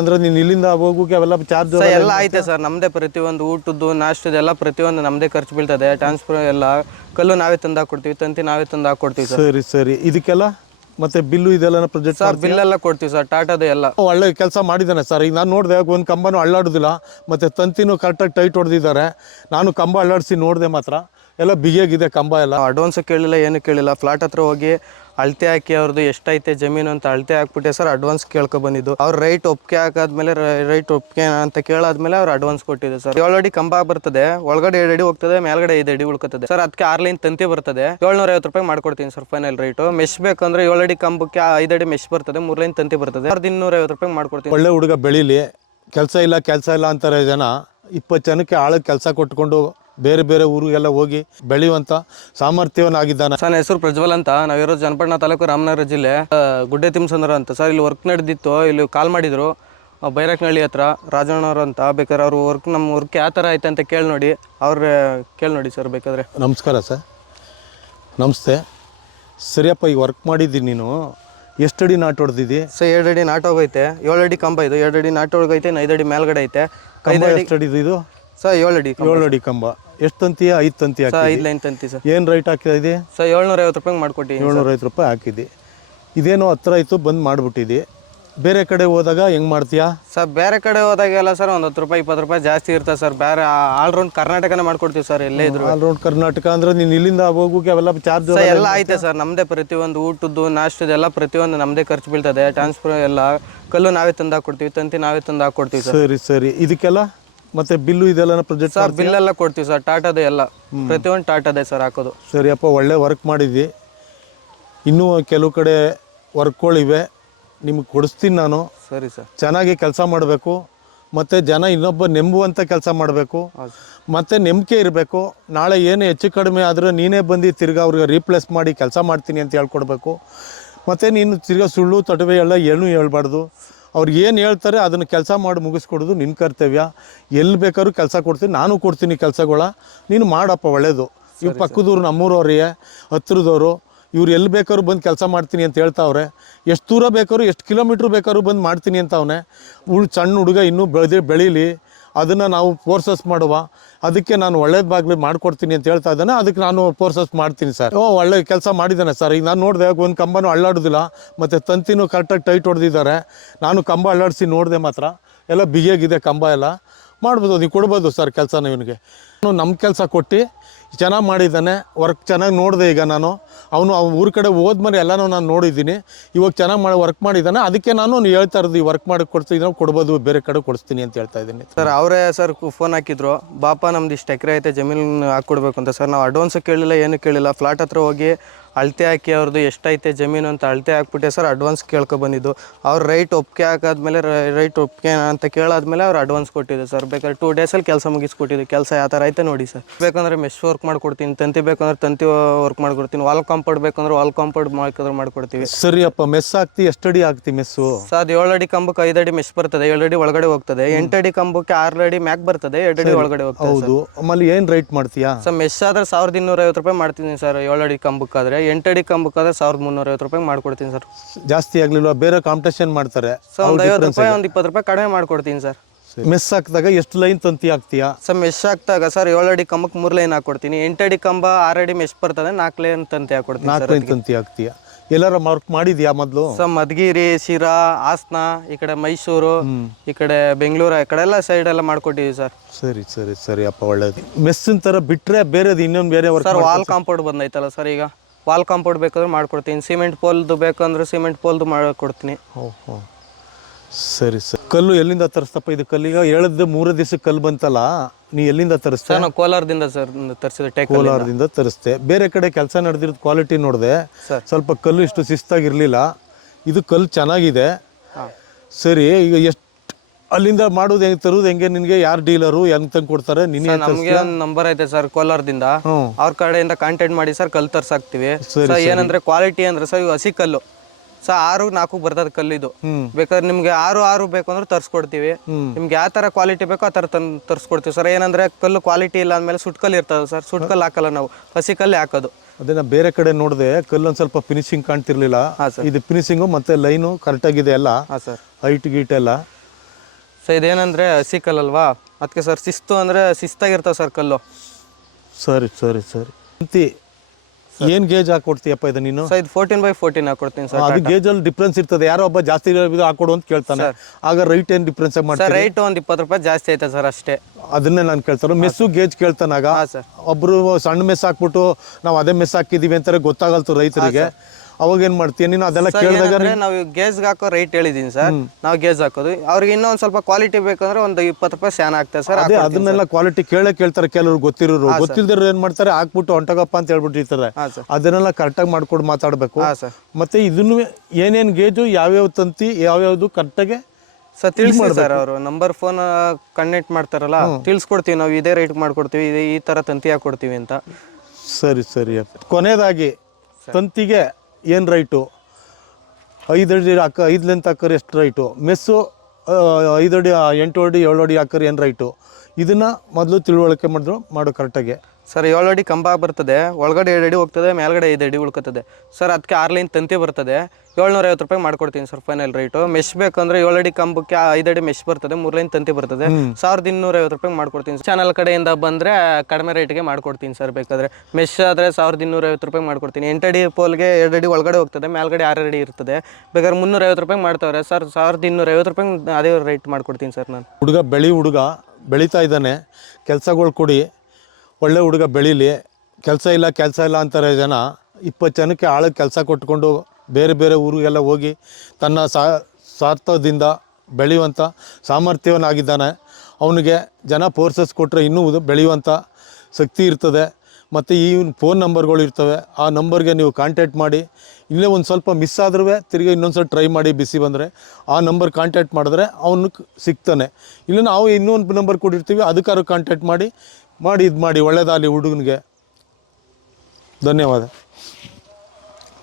ಅಂದ್ರೆ ನೀನ್ ಇಲ್ಲಿಂದ ಹೋಗೋಕೆ ಅವೆಲ್ಲ ಚಾರ್ಜ್ ಸರ್ ಎಲ್ಲ ಐತೆ ಸರ್ ನಮ್ದೇ ಪ್ರತಿಯೊಂದು ಊಟದ್ದು ನಾಷ್ಟದ ಎಲ್ಲ ಪ್ರತಿಯೊಂದು ನಮ್ದೇ ಖರ್ಚು ಬೀಳ್ತದೆ. ಟ್ರಾನ್ಸ್ಫರ್ ಎಲ್ಲ ಕಲ್ಲು ನಾವೇ ತಂದು ಹಾಕೊಡ್ತೀವಿ ತಂತಿ ನಾವೇ ತಂದು ಹಾಕೊಡ್ತೀವಿ ಸರ್. ಸರಿ ಸರಿ. ಇದಕ್ಕೆಲ್ಲ ಮತ್ತೆ ಬಿಲ್ಲು ಇದೆಲ್ಲ ಪ್ರೊಜೆಕ್ಟ್ ಸರ್ ಬಿಲ್ ಎಲ್ಲ ಕೊಡ್ತೀವಿ ಸರ್ ಟಾಟಾದ ಎಲ್ಲ. ಒಳ್ಳೆ ಕೆಲಸ ಮಾಡಿದ್ದಾನೆ ಸರ್. ಈಗ ನಾನು ನೋಡಿದೆ ಒಂದು ಕಂಬನೂ ಅಳ್ಳಾಡೋದಿಲ್ಲ. ಮತ್ತೆ ತಂತಿನೂ ಕರೆಕ್ಟಾಗಿ ಟೈಟ್ ಹೊಡೆದಿದ್ದಾರೆ. ನಾನು ಕಂಬ ಅಳ್ಳಾಡಿಸಿ ನೋಡಿದೆ ಮಾತ್ರ. ಎಲ್ಲ ಬಿಗಿಯಾಗಿದೆ ಕಂಬ ಎಲ್ಲ. ಅಡ್ವಾನ್ಸ್ ಕೇಳಿಲ್ಲ ಏನು ಕೇಳಿಲ್ಲ. ಫ್ಲಾಟ್ ಹತ್ರ ಹೋಗಿ ಅಳತೆ ಹಾಕಿ ಅವ್ರದ್ದು ಎಷ್ಟೈತೆ ಜಮೀನು ಅಂತ ಅಳತೆ ಹಾಕ್ಬಿಟ್ಟೆ ಸರ್ ಅಡ್ವಾನ್ಸ್ ಕೇಳ್ಕೊ ಬಂದಿದ್ದು. ಅವ್ರು ರೈಟ್ ಒಪ್ಪಿಗೆ ಹಾಕಾದ್ಮೇಲೆ ರೈಟ್ ಒಪ್ಪಿಗೆ ಅಂತ ಕೇಳಾದ್ಮೇಲೆ ಅವ್ರು ಅಡ್ವಾನ್ಸ್ ಕೊಟ್ಟಿದ್ದು ಸರ್. ಏಳು ಅಡಿ ಕಂಬ ಬರ್ತದೆ ಒಳಗಡೆ ಎರಡು ಅಡಿ ಹೋಗ್ತದೆ, ಮೇಲ್ಗಡೆ ಐದು ಅಡಿ ಉಳ್ಕೊತದೆ. ಸರ್ ಅದಕ್ಕೆ ಆರ್ ಲೈನ್ ತಂತಿ ಬರ್ತದೆ. ಏಳ್ನೂರ ಐವತ್ತು ರೂಪಾಯಿ ಮಾಡ್ಕೊಡ್ತೀನಿ ಸರ್ ಫೈನಲ್ ರೇಟು ಮೆಶ್ ಬೇಕಂದ್ರೆ ಏಳು ಅಡಿ ಕಂಬಕ್ಕೆ ಐದು ಅಡಿ ಮೆಶ್ ಬರ್ತದೆ, ಮೂರು ಲೈನ್ ತಂತಿ ಬರ್ತದೆ. ಅವ್ರದ್ದು ಇನ್ನೂರ ಐವತ್ತು ರೂಪಾಯಿ ಮಾಡ್ಕೊಡ್ತೀನಿ. ಒಳ್ಳೆ ಹುಡುಗ ಬೆಳೀಲಿ. ಕೆಲಸ ಇಲ್ಲ ಕೆಲಸ ಇಲ್ಲ ಅಂತಾರೆ ಜನ. ಇಪ್ಪತ್ತು ಜನಕ್ಕೆ ಆಳಕ್ಕೆ ಕೆಲಸ ಕೊಟ್ಕೊಂಡು ಬೇರೆ ಬೇರೆ ಊರಿಗೆಲ್ಲ ಹೋಗಿ ಬೆಳೆಯುವಂಥ ಸಾಮರ್ಥ್ಯವನ್ನಾಗಿದ್ದಾನೆ. ಸರ್ ಹೆಸರು ಪ್ರಜ್ವಲ್ ಅಂತ. ನಾವಿರೋ ಜನಪಣ್ಣ ತಾಲೂಕು ರಾಮನಗರ ಜಿಲ್ಲೆ. ಆ, ಗುಡ್ಡೆ ತಿಮ್ಸಂದ್ರ ಅಂತ. ಸರ್ ಇಲ್ಲಿ ವರ್ಕ್ ನಡೆದಿತ್ತು. ಇಲ್ಲಿ ಕಾಲ್ ಮಾಡಿದ್ರು. ಆ, ಬೈರಕ್ನಹಳ್ಳಿ ಹತ್ರ. ರಾಜಣ್ಣವ್ರು ಅಂತ. ಬೇಕಾದ್ರೆ ಅವ್ರು ವರ್ಕ್ ನಮ್ಮ ವರ್ಕ್ ಯಾವ ಥರ ಐತೆ ಅಂತ ಕೇಳಿ ನೋಡಿ. ಅವ್ರ ಕೇಳಿ ನೋಡಿ ಸರ್ ಬೇಕಾದ್ರೆ. ನಮಸ್ಕಾರ ಸರ್. ನಮಸ್ತೆ. ಸರಿಯಪ್ಪ ಈಗ ವರ್ಕ್ ಮಾಡಿದ್ದೀನಿ ನೀನು. ಎಷ್ಟಡಿ ನಾಟ್ ಹೊಡೆದಿದ್ದಿ ಸರ್ ಎರಡು ಅಡಿ ನಾಟ್ ಹೋಗೈತೆ. ಏಳು ಅಡಿ ಕಂಬ ಇದು. ಎರಡು ಅಡಿ ನಾಟ್ ಇನ್ನು ಐದು ಅಡಿ ಮೇಲ್ಗಡೆ ಐತೆ. ಐದು ಅಡಿ ಎಷ್ಟಡಿ ಇದು? ಸರ್ ಏಳು ಅಡಿ ಏಳು ಅಡಿ ಕಂಬ. ಎಷ್ಟು ತಂತಿಯ ಐದು ತಂತಿ ಸರ್ ಹಾಕಿ ಐದು ಲೈನ್ ತಂತಿ ಸರ್ ಏನು ರೈಟ್ ಹಾಕಿದೆ ಸರ್ ಏಳ್ನೂರ ಐವತ್ತು ರೂಪಾಯಿ ಮಾಡ್ಕೊಟ್ಟಿ ಏಳ್ನೂರ ಐವತ್ತು ರೂಪಾಯಿ ಹಾಕಿದ್ದಿ. ಇದೇನೋ ಹತ್ರ ಆಯಿತು ಬಂದ್ ಮಾಡಿಬಿಟ್ಟಿದ್ದಿ. ಬೇರೆ ಕಡೆ ಹೋದಾಗ ಹೆಂಗೆ ಮಾಡ್ತೀಯಾ? ಸರ್ ಬೇರೆ ಕಡೆ ಹೋದಾಗೆಲ್ಲ ಸರ್ ಒಂದು ಹತ್ತು ರೂಪಾಯಿ ಇಪ್ಪತ್ತು ರೂಪಾಯಿ ಜಾಸ್ತಿ ಇರ್ತದೆ ಸರ್ ಬೇರೆ ಆಲ್ ರೌಂಡ್ ಕರ್ನಾಟಕನೇ ಮಾಡ್ಕೊಡ್ತೀವಿ ಸರ್ ಎಲ್ಲೇ ಇದ್ರು. ಆಲ್ರೌಂಡ್ ಕರ್ನಾಟಕ ಅಂದ್ರೆ ನೀನು ಇಲ್ಲಿಂದ ಹೋಗೋಕೆ ಅವೆಲ್ಲ ಚಾರ್ಜ್ ಸರ್ ಎಲ್ಲ ಐತೆ ಸರ್ ನಮ್ದೇ ಪ್ರತಿಯೊಂದು ಊಟದ್ದು ನಾಷ್ಟದ್ದು ಎಲ್ಲ ಪ್ರತಿಯೊಂದು ನಮ್ದೇ ಖರ್ಚು ಬೀಳ್ತದೆ. ಟ್ರಾನ್ಸ್ಫರ್ ಎಲ್ಲ ಕಲ್ಲು ನಾವೇ ತಂದು ಹಾಕೊಡ್ತೀವಿ ತಂತಿ ನಾವೇ ತಂದು ಹಾಕೊಡ್ತೀವಿ ಸರ್ ಸರಿ ಸರಿ. ಇದಕ್ಕೆಲ್ಲ? ಮತ್ತೆ ಬಿಲ್ಲು ಇದೆಲ್ಲ ಪ್ರೊಜೆಕ್ಟ್ ಸರ್ ಬಿಲ್ ಎಲ್ಲ ಕೊಡ್ತೀವಿ ಸರ್ ಟಾಟಾದೇ ಎಲ್ಲ. ಪ್ರತಿಯೊಂದು ಟಾಟಾದೇ ಸರ್ ಹಾಕೋದು. ಸರಿಯಪ್ಪ ಒಳ್ಳೆ ವರ್ಕ್ ಮಾಡಿದ್ವಿ ಇನ್ನೂ ಕೆಲವು ಕಡೆ ವರ್ಕ್ಗಳಿವೆ ನಿಮ್ಗೆ ಕೊಡಿಸ್ತೀನಿ ನಾನು. ಸರಿ ಸರ್. ಚೆನ್ನಾಗಿ ಕೆಲಸ ಮಾಡಬೇಕು. ಮತ್ತು ಜನ ಇನ್ನೊಬ್ಬ ನೆಂಬುವಂಥ ಕೆಲಸ ಮಾಡಬೇಕು. ಮತ್ತು ನಂಬಿಕೆ ಇರಬೇಕು. ನಾಳೆ ಏನು ಹೆಚ್ಚು ಕಡಿಮೆ ಆದರೂ ನೀನೇ ಬಂದು ತಿರ್ಗಾ ಅವ್ರಿಗೆ ರೀಪ್ಲೇಸ್ ಮಾಡಿ ಕೆಲಸ ಮಾಡ್ತೀನಿ ಅಂತ ಹೇಳ್ಕೊಡ್ಬೇಕು. ಮತ್ತು ನೀನು ತಿರ್ಗಾ ಸುಳ್ಳು ತಟವೆ ಎಲ್ಲ ಏನೂ ಹೇಳ್ಬಾರ್ದು. ಅವ್ರಿಗೆ ಏನು ಹೇಳ್ತಾರೆ ಅದನ್ನು ಕೆಲಸ ಮಾಡಿ ಮುಗಿಸ್ಕೊಡೋದು ನಿನ್ನ ಕರ್ತವ್ಯ. ಎಲ್ಲಿ ಬೇಕಾದ್ರೂ ಕೆಲಸ ಕೊಡ್ತೀನಿ ನಾನು ಕೊಡ್ತೀನಿ ಕೆಲಸಗಳ. ನೀನು ಮಾಡಪ್ಪ ಒಳ್ಳೇದು. ಇವು ಪಕ್ಕದವ್ರು ನಮ್ಮೂರವ್ರಿಗೆ ಹತ್ರದವರು ಇವ್ರು ಎಲ್ಲಿ ಬೇಕಾದ್ರು ಬಂದು ಕೆಲಸ ಮಾಡ್ತೀನಿ ಅಂತ ಹೇಳ್ತಾವ್ರೆ. ಎಷ್ಟು ದೂರ ಬೇಕಾದ್ರು ಎಷ್ಟು ಕಿಲೋಮೀಟ್ರ್ ಬೇಕಾದ್ರು ಬಂದು ಮಾಡ್ತೀನಿ ಅಂತ ಅವನೇ. ಉಳ್ ಸಣ್ಣ ಹುಡುಗ ಇನ್ನೂ ಬೆಳೆದೇ ಬೆಳೀಲಿ. ಅದನ್ನು ನಾವು ಫೋರ್ಸಸ್ ಮಾಡುವ. ಅದಕ್ಕೆ ನಾನು ಒಳ್ಳೇದು ಬಾಗಿಲು ಮಾಡ್ಕೊಡ್ತೀನಿ ಅಂತ ಹೇಳ್ತಾ ಇದ್ದಾನೆ. ಅದಕ್ಕೆ ನಾನು ಫೋರ್ಸಸ್ ಮಾಡ್ತೀನಿ ಸರ್ ಓ, ಒಳ್ಳೆ ಕೆಲಸ ಮಾಡಿದ್ದಾನೆ ಸರ್ ಈಗ ನಾನು ನೋಡಿದೆ ಒಂದು ಕಂಬನೂ ಅಳ್ಳಾಡೋದಿಲ್ಲ. ಮತ್ತು ತಂತಿನೂ ಕರೆಕ್ಟಾಗಿ ಟೈಟ್ ಹೊಡೆದಿದ್ದಾರೆ. ನಾನು ಕಂಬ ಅಳ್ಳಾಡಿಸಿ ನೋಡಿದೆ ಮಾತ್ರ. ಎಲ್ಲ ಬಿಗಿಯಾಗಿದೆ ಕಂಬ ಎಲ್ಲ. ಮಾಡ್ಬೋದು, ನೀವು ಕೊಡ್ಬೋದು ಸರ್ ಕೆಲಸನ ಇವನಿಗೆ. ನಾನು ನಮ್ಮ ಕೆಲಸ ಕೊಟ್ಟು ಚೆನ್ನಾಗಿ ಮಾಡಿದ್ದಾನೆ ವರ್ಕ್ ಚೆನ್ನಾಗಿ ನೋಡಿದೆ ಈಗ ನಾನು. ಅವನು ಅವ್ನ ಊರ ಕಡೆ ಹೋದ್ಮೇಲೆ ಎಲ್ಲನೂ ನಾನು ನೋಡಿದ್ದೀನಿ. ಇವಾಗ ಚೆನ್ನಾಗಿ ಮಾಡಿ ವರ್ಕ್ ಮಾಡಿದ್ದಾನೆ. ಅದಕ್ಕೆ ನಾನು ಹೇಳ್ತಾ ಇರೋದು ಈ ವರ್ಕ್ ಮಾಡಿ ನಾವು ಕೊಡ್ಬೋದು, ಬೇರೆ ಕಡೆ ಕೊಡಿಸ್ತೀನಿ ಅಂತ ಹೇಳ್ತಾ ಇದ್ದೀನಿ. ಸರ್ ಅವರೇ ಸರ್ ಫೋನ್ ಹಾಕಿದ್ರು. ಬಾಪ, ನಮ್ದು ಇಷ್ಟು ಎಕರೆ ಐತೆ, ಜಮೀನು ಹಾಕ್ಕೊಡ್ಬೇಕು ಅಂತ. ಸರ್ ನಾವು ಅಡ್ವಾನ್ಸ್ ಕೇಳಿಲ್ಲ, ಏನು ಕೇಳಿಲ್ಲ. ಫ್ಲಾಟ್ ಹತ್ರ ಹೋಗಿ ಅಳತೆ ಹಾಕಿ ಅವ್ರದ್ದು ಎಷ್ಟೈತೆ ಜಮೀನು ಅಂತ ಅಳತೆ ಹಾಕ್ಬಿಟ್ಟೆ ಸರ್ ಅಡ್ವಾನ್ಸ್ ಕೇಳ್ಕೊ ಬಂದಿದ್ದು. ಅವ್ರು ರೈಟ್ ಒಪ್ಪಿಗೆ ಹಾಕಾದ್ಮೇಲೆ ರೈಟ್ ಒಪ್ಪಿಗೆ ಅಂತ ಕೇಳಾದ್ಮೇಲೆ ಅವ್ರು ಅಡ್ವಾನ್ಸ್ ಕೊಟ್ಟಿದ್ದು ಸರ್. ಬೇಕಾದ್ರೆ ಟೂ ಡೇಸಲ್ಲಿ ಕೆಲಸ ಮುಗಿಸ್ಕೊಟ್ಟಿದ್ದು. ಕೆಲಸ ಯಾವ ಥರ ಐತೆ ನೋಡಿ ಸರ್. ಬೇಕಂದ್ರೆ ಮೆಶ್ ವರ್ಕ್ ಮಾಡ್ಕೊಡ್ತೀನಿ ತಂತಿ ಬೇಕಂದ್ರೆ ತಂತಿ ವರ್ಕ್ ಮಾಡ್ಕೊಡ್ತೀನಿ ವಾಲ್ ಕಾಂಪೌಂಡ್ ಬೇಕಂದ್ರೆ ವಾಲ್ ಕಾಂಪೌಂಡ್ ಮಾಡ್ಕೊಂಡ್ರೆ ಮಾಡ್ಕೊಡ್ತೀವಿ. ಸರಿಯಪ್ಪ ಮೆಸ್ ಹಾಕ್ತಿ ಅಡಿ ಹಾಕ್ತಿ ಮೆಸ್ಸು ಸರ್ ಅದು ಏಳು ಅಡಿ ಕಂಬಕ್ಕೆ ಐದು ಅಡಿ ಮೆಶ್ ಬರ್ತದೆ. ಏಳು ಅಡಿ ಒಳಗಡೆ ಹೋಗ್ತದೆ. ಎಂಟು ಅಡಿ ಕಂಬಕ್ಕೆ ಆರು ಅಡಿ ಮ್ಯಾಕ್ ಬರ್ತದೆ. ಎರಡು ಅಡಿ ಒಳಗಡೆ ಹೋಗ್ತದೆ ಹೌದು. ಆಮೇಲೆ ಏನು ರೈಟ್ ಮಾಡ್ತೀಯಾ? ಸರ್ ಮೆಸ್ ಆದ್ರೆ ಸಾವಿರದ ಇನ್ನೂರ ಐವತ್ತು ರೂಪಾಯಿ ಮಾಡ್ತೀನಿ ಸರ್ ಏಳು ಅಡಿ ಕಂಬಕ್ಕಾದ್ರೆ. ಎಂಟು ಅಡಿ ಕಂಬಕ್ಕಾದ್ರೆ ಸಾವಿರದ ಮುನ್ನೂರ ಐವತ್ತು ರೂಪಾಯಿ ಮಾಡ್ಕೊಡ್ತೀನಿ ಸರ್. ಜಾಸ್ತಿ ಆಗಲಿಲ್ಲ ಬೇರೆ ಕಾಂಪಿಟೇಷನ್ ಮಾಡ್ತಾರೆ. ಸರ್ ಒಂದು ಐವತ್ತು ರೂಪಾಯಿ ಒಂದು ಇಪ್ಪತ್ತು ರೂಪಾಯಿ ಕಡಿಮೆ ಮಾಡ್ಕೊಡ್ತೀನಿ ಸರ್. ಮೆಸ್ ಹಾಕಿದಾಗ ಎಷ್ಟು ಲೈನ್ ತಂತಿ ಹಾಕ್ತೀಯಾ? ಸರ್ ಮೆಶ್ ಹಾಕಿದಾಗ ಸರ್ ಏಳು ಅಡಿ ಕಂಬಕ್ಕೆ ಮೂರು ಲೈನ್ ಹಾಕೊಡ್ತೀನಿ. ಎಂಟಡಿ ಕಂಬ ಆರು ಅಡಿ ಮೆಶ್ ಬರ್ತದೆ ನಾಲ್ಕು ಲೈನ್ ತಂತಿ ಹಾಕೊಡ್ತೀನಿ ನಾಲ್ಕು ಲೈನ್ ತಂತಿ ಹಾಕ್ತೀಯಾ? ಎಲ್ಲರ ಮಾರ್ಕ್ ಮಾಡಿದ್ಯಾ ಮೊದಲು? ಸರ್ ಮಧುಗಿರಿ ಶಿರಾ ಹಾಸನ ಈ ಕಡೆ ಮೈಸೂರು ಈ ಕಡೆ ಬೆಂಗಳೂರು ಈ ಕಡೆ ಎಲ್ಲ ಸೈಡ್ ಎಲ್ಲ ಮಾಡ್ಕೊಟ್ಟಿದ್ವಿ ಸರ್. ಸರಿ ಸರಿ ಸರಿ ಅಪ್ಪ ಒಳ್ಳೇದು. ಮೆಸ್ಸಿನ ತರ ಬಿಟ್ಟರೆ ಬೇರೆದು ಇನ್ನೊಂದು ಬೇರೆ ಸರ್ ವಾಲ್ ಕಾಂಪೌಂಡ್ ಬಂದೈತಲ್ಲ ಸರ್ ಈಗ. ವಾಲ್ ಕಾಂಪೌಂಡ್ ಬೇಕಂದ್ರೆ ಮಾಡ್ಕೊಡ್ತೀನಿ. ಸಿಮೆಂಟ್ ಪೋಲ್ದು ಬೇಕಂದ್ರೆ ಸಿಮೆಂಟ್ ಪೋಲ್ದು ಮಾಡ್ಕೊಡ್ತೀನಿ. ಓಹೋ. ಸರಿ ಸರ್. ಕಲ್ಲು ಎಲ್ಲಿಂದ ತರಿಸ್ತಪ್ಪ ಇದು ಕಲ್ಲಿಗೆ ಎಳೆದು ಮೂರು ದಿವಸ ಕಲ್ಲು ಬಂತಲ್ಲ ನೀ ಎಲ್ಲಿಂದ ತರಿಸ್ತೆ ಸರ್ ನಾವು ಕೋಲಾರದಿಂದ ಸರ್ ತರಿಸಿದ ಟೆಕ್ ಕೋಲಾರದಿಂದ ತರಿಸ್ತೆ ಬೇರೆ ಕಡೆ ಕೆಲಸ ನಡೆದಿರೋದು ಕ್ವಾಲಿಟಿ ನೋಡಿದೆ. ಸರ್. ಸ್ವಲ್ಪ ಕಲ್ಲು ಇಷ್ಟು ಶಿಸ್ತಾಗಿರಲಿಲ್ಲ. ಇದು ಕಲ್ಲು ಚೆನ್ನಾಗಿದೆ. ಸರಿ ಈಗ ಎಷ್ಟು ಅಲ್ಲಿಂದ ಮಾಡೋದು ಹೆಂಗ್ ತರೋದು ಹೆಂಗೆ ನಿನಗೆ ಯಾರು ಡೀಲರು ಹೆಂಗ್ ತಂದು ಕೊಡ್ತಾರೆ ನಿನ್ನೆ ನಮಗೆ ಒಂದು ನಂಬರ್ ಐತೆ ಸರ್ ಕೋಲಾರದಿಂದ. ಅವ್ರ ಕಡೆಯಿಂದ ಕಾಂಟ್ಯಾಕ್ಟ್ ಮಾಡಿ ಸರ್ ಕಲ್ಲು ತರ್ಸಾಕ್ತಿವಿ. ಸರ್ ಏನಂದ್ರೆ ಕ್ವಾಲಿಟಿ ಅಂದ್ರೆ ಸರ್ ಇವು ಹಸಿ ಕಲ್ಲು. ಸರ್ ಆರು ನಾಲ್ಕು ಬರ್ತದ ಕಲ್ಲು ಇದು. ಬೇಕಾದ್ರೆ ನಿಮ್ಗೆ ಆರು ಆರು ಬೇಕು ಅಂದ್ರೆ ತರ್ಸ್ಕೊಡ್ತೀವಿ. ನಿಮ್ಗೆ ಯಾವ ತರ ಕ್ವಾಲಿಟಿ ಬೇಕೋ ಆ ತರ ತಂದು ತರ್ಸ್ಕೊಡ್ತೀವಿ ಸರ್. ಏನಂದ್ರೆ ಕಲ್ಲು ಕ್ವಾಲಿಟಿ ಇಲ್ಲ ಅಂದಮೇಲೆ ಸುಟ್ಕಲ್ ಇರ್ತದ ಸರ್. ಸುಟ್ಕಲ್ ಹಾಕಲ್ಲ ನಾವು. ಹಸಿ ಕಲ್ಲೇ ಹಾಕೋದು. ಅದೇ ನಾ ಬೇರೆ ಕಡೆ ನೋಡಿದೆ ಕಲ್ಲೊಂದು ಸ್ವಲ್ಪ ಫಿನಿಶಿಂಗ್ ಕಾಣ್ತಿರ್ಲಿಲ್ಲ. ಇದು ಫಿನಿಶಿಂಗು ಮತ್ತೆ ಲೈನು ಕರೆಕ್ಟಾಗಿದೆ ಎಲ್ಲ ಹೈಟ್ ಗೀಟ್ ಎಲ್ಲ. ಸೊ ಇದೇನಂದ್ರೆ ಹಸಿ ಕಲ್ಲಲ್ವಾ? ಅದಕ್ಕೆ ಸರ್ ಶಿಸ್ತು ಅಂದರೆ ಶಿಸ್ತಾಗಿರ್ತಾವೆ ಸರ್ ಕಲ್ಲು. ಸರಿ ಸರಿ ಸರಿ. ಅಂತಿ ಏನು ಗೇಜ್ ಹಾಕೊಡ್ತೀಯಪ್ಪ ಇದು ನೀನು? ಸೊ ಇದು ಫೋರ್ಟೀನ್ ಬೈ ಫೋರ್ಟೀನ್ ಹಾಕೊಡ್ತೀನಿ ಸರ್ ಅದು ಗೇಜಲ್ಲಿ ಡಿಫ್ರೆನ್ಸ್ ಇರ್ತದೆ. ಯಾರೋ ಒಬ್ಬ ಜಾಸ್ತಿ ಇದು ಹಾಕೊಡು ಅಂತ ಕೇಳ್ತಾನೆ. ಆಗ ರೈಟ್ ಏನು ಡಿಫ್ರೆನ್ಸ್ ಸರ್ ಮಾಡ್ತಾರೆ? ರೈಟ್ ಒಂದು ಇಪ್ಪತ್ತು ರೂಪಾಯಿ ಜಾಸ್ತಿ ಐತೆ ಸರ್ ಅಷ್ಟೇ. ಅದನ್ನೇ ನಾನು ಕೇಳ್ತಾರೆ ಮೆಸ್ಸು ಗೇಜ್ ಕೇಳ್ತಾನಾಗ ಹಾ, ಸರ್ ಒಬ್ರು ಸಣ್ಣ ಮೆಸ್ ಹಾಕ್ಬಿಟ್ಟು ನಾವು ಅದೇ ಮೆಸ್ ಹಾಕಿದೀವಿ ಅಂತಾರೆ ಗೊತ್ತಾಗಲ್ತು ರೈತರಿಗೆ. ಅವಾಗ ಏನ್ ಮಾಡ್ತೀಯ? ನೀನು ಅದೆಲ್ಲ ಕೇಳಿದಾಗ ಏನಂದ್ರೆ ನಾವು ಗೇಜ್ ಹಾಕೋ ರೈಟ್ ಹೇಳಿದೀನಿ ಸರ್. ನಾವು ಗೇಜ್ ಹಾಕೋದು. ಅವ್ರಿಗೆ ಇನ್ನೊಂದು ಸ್ವಲ್ಪ ಕ್ವಾಲಿಟಿ ಬೇಕಂದ್ರೆ ಒಂದು ಇಪ್ಪತ್ತು ರೂಪಾಯಿ ಸ್ಯಾನ್ ಆಗ್ತದೆ ಸರ್ ಅದೇ ಅದನ್ನೆಲ್ಲ ಕ್ವಾಲಿಟಿ ಕೇಳೇ ಕೇಳ್ತಾರೆ ಕೆಲವರು ಗೊತ್ತಿರೋರು. ಗೊತ್ತಿಲ್ದಿರೋ ಏನ್ ಮಾಡ್ತಾರೆ? ಹಾಕ್ಬಿಟ್ಟು ಹೊಂಟಗಪ್ಪ ಅಂತ ಹೇಳ್ಬಿಟ್ಟಿರ್ತಾರೆ. ಅದನ್ನೆಲ್ಲ ಕರೆಕ್ಟ್ ಅದನ್ನೆಲ್ಲ ಕರೆಕ್ಟಾಗಿ ಮಾಡ್ಕೊಂಡು ಮಾತಾಡಬೇಕು. ಸರ್. ಮತ್ತೆ ಇದನ್ನು ಏನೇನ್ ಗೇಜು ಯಾವ್ಯಾವ ತಂತಿ ಯಾವ್ಯಾವ್ದು ಕರೆಕ್ಟಾಗಿ ಸರ್ ತಿಳಿಸಿ ಸರ್ ಅವರು. ನಂಬರ್ ಫೋನ್ ಕನೆಕ್ಟ್ ಮಾಡ್ತಾರಲ್ಲ ತಿಳಿಸ್ಕೊಡ್ತೀವಿ ನಾವು ಇದೇ ರೇಟ್ ಮಾಡ್ಕೊಡ್ತೀವಿ ಇದೇ ಈ ತರ ತಂತಿ ಹಾಕೊಡ್ತೀವಿ ಅಂತ. ಸರಿ ಸರಿ. ಕೊನೆಯದಾಗಿ ತಂತಿಗೆ ಏನು ರೈಟು? ಐದು ಅಡಿ ಹಾಕ ಐದು ಲೆಂತ್ ಹಾಕೋರು ಎಷ್ಟು ರೈಟು? ಮೆಸ್ಸು ಐದು ಅಡಿ, ಎಂಟು ಅಡಿ, ಏಳು ಅಡಿ ಹಾಕೋರು ಏನು ರೈಟು? ಇದನ್ನು ಮೊದಲು ತಿಳುವಳಿಕೆ ಮಾಡಿದ್ರು, ಮಾಡು ಕರೆಕ್ಟಾಗಿ ಸರ್ ಏಳು ಅಡಿ ಕಂಬ ಬರ್ತದೆ. ಒಳಗಡೆ ಎರಡು ಅಡಿ ಹೋಗ್ತದೆ ಮೇಲ್ಗಡೆ ಐದು ಅಡಿ ಉಳ್ಕೊತದೆ ಸರ್ ಅದಕ್ಕೆ ಆರು ಲೈನ್ ತಂತಿ ಬರ್ತದೆ. ಏಳ್ನೂರ ಐವತ್ತು ರೂಪಾಯಿ ಮಾಡ್ಕೊಡ್ತೀನಿ ಸರ್ ಫೈನಲ್ ರೇಟು. ಮೆಶ್ ಬೇಕಂದ್ರೆ ಏಳು ಅಡಿ ಕಂಬಕ್ಕೆ ಐದು ಅಡಿ ಮೆಶ್ ಬರ್ತದೆ ಮೂರು ಲೈನ್ ತಂತಿ ಬರ್ತದೆ. ಸಾವಿರದ ಇನ್ನೂರ ಐವತ್ತು ರೂಪಾಯಿ ಮಾಡ್ಕೊಡ್ತೀನಿ ಚಾನಲ್ ಕಡೆಯಿಂದ ಬಂದರೆ ಕಡಿಮೆ ರೇಟ್ಗೆ ಮಾಡ್ಕೊಡ್ತೀನಿ ಸರ್ ಬೇಕಾದ್ರೆ. ಮೆಶ್ ಆದರೆ ಸಾವಿರದ ಇನ್ನೂರ ಐವತ್ತು ರೂಪಾಯಿ ಮಾಡ್ಕೊಡ್ತೀನಿ. ಎಂಟು ಅಡಿ ಪೋಲ್ಗೆ ಎರಡು ಅಡಿ ಒಳಗಡೆ ಹೋಗ್ತದೆ ಮೇಲ್ಗಡೆ ಆರು ಅಡಿ ಇರ್ತದೆ. ಬೇಕಾದ್ರೆ ಮುನ್ನೂರ ಐವತ್ತು ರೂಪಾಯಿ ಮಾಡ್ತಾವ್ರೆ. ಸರ್ ಸಾವಿರದ ಇನ್ನೂರ ಐವತ್ತು ರೂಪಾಯಿ ಅದೇ ರೇಟ್ ಮಾಡ್ಕೊಡ್ತೀನಿ ಸರ್ ನಾನು. ಹುಡುಗ ಬೆಳಿ ಹುಡುಗ ಬೆಳೀತಾ ಇದ್ದಾನೆ. ಕೆಲಸಗಳು ಕೊಡಿ. ಒಳ್ಳೆ ಹುಡುಗ ಬೆಳೀಲಿ, ಕೆಲಸ ಇಲ್ಲ ಕೆಲಸ ಇಲ್ಲ ಅಂತಾರೆ ಜನ, ಇಪ್ಪತ್ತು ಜನಕ್ಕೆ ಆಳಕ್ಕೆ ಕೆಲಸ ಕೊಟ್ಕೊಂಡು ಬೇರೆ ಬೇರೆ ಊರಿಗೆಲ್ಲ ಹೋಗಿ ತನ್ನ ಸ್ವಾರ್ಥದಿಂದ ಬೆಳೆಯುವಂಥ ಸಾಮರ್ಥ್ಯವನ್ನಾಗಿದ್ದಾನೆ. ಅವನಿಗೆ ಜನ ಫೋರ್ಸಸ್ ಕೊಟ್ಟರೆ ಇನ್ನೂ ಬೆಳೆಯುವಂಥ ಶಕ್ತಿ ಇರ್ತದೆ. ಮತ್ತು ಈ ಫೋನ್ ನಂಬರ್ಗಳು ಇರ್ತವೆ. ಆ ನಂಬರ್ಗೆ ನೀವು ಕಾಂಟ್ಯಾಕ್ಟ್ ಮಾಡಿ, ಇಲ್ಲೇ ಒಂದು ಸ್ವಲ್ಪ ಮಿಸ್ ಆದ್ರೂ ತಿರ್ಗಿ ಇನ್ನೊಂದು ಸಲ ಟ್ರೈ ಮಾಡಿ ಬಿಸಿ ಬಂದರೆ, ಆ ನಂಬರ್ ಕಾಂಟ್ಯಾಕ್ಟ್ ಮಾಡಿದ್ರೆ ಅವನು ಸಿಗ್ತಾನೆ. ಇಲ್ಲ ನಾವು ಇನ್ನೊಂದು ನಂಬರ್ ಕೊಟ್ಟಿರ್ತೀವಿ ಅದಕ್ಕಾರು ಕಾಂಟ್ಯಾಕ್ಟ್ ಮಾಡಿ ಮಾಡಿ ಇದು ಮಾಡಿ ಒಳ್ಳೆಯದಾಗಲಿ ಹುಡುಗನಿಗೆ. ಧನ್ಯವಾದ.